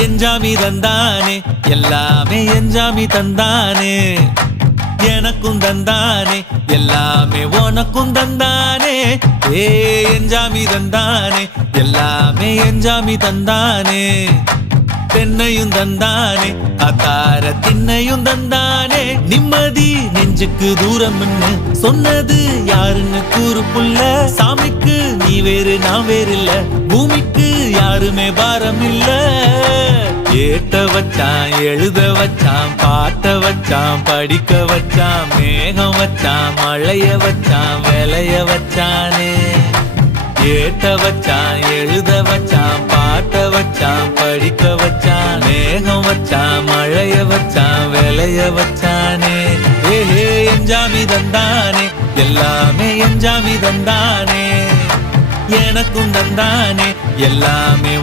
எஞ்சாமி தந்தானே எல்லாமே எஞ்சாமி தந்தானே எனக்கும் தந்தானே எல்லாமே உனக்கும் தந்தானே ஏ எஞ்சாமி தந்தானே எல்லாமே எஞ்சாமி தந்தானே தென்னையும் தந்தானே அத்தார திண்ணையும் தந்தானே நிம்மதி நெஞ்சுக்கு தூரம்னு சொன்னது யாருன்னு கூறு புள்ள சாமிக்கு நீ வேறு நான் வேறு இல்ல பூமிக்கு யாருமே பாரம் இல்ல ஏட்ட வச்சான் எழுத வச்சான் பாட்ட வச்சான் படிக்க வச்சான் மேகம் வச்சான் மழைய வச்சான் விளைய வச்சானே ஏட்ட வச்சான் எழுத வச்சான் பாட்ட வச்சான் படிக்க வச்சான் மேகம் வச்சான் மழைய வச்சான் விளைய வச்சானே ஏஹே எஞ்சாமி தந்தானே எல்லாமே எஞ்சாமி தந்தானே எனக்கும் தந்தானே எல்லாமே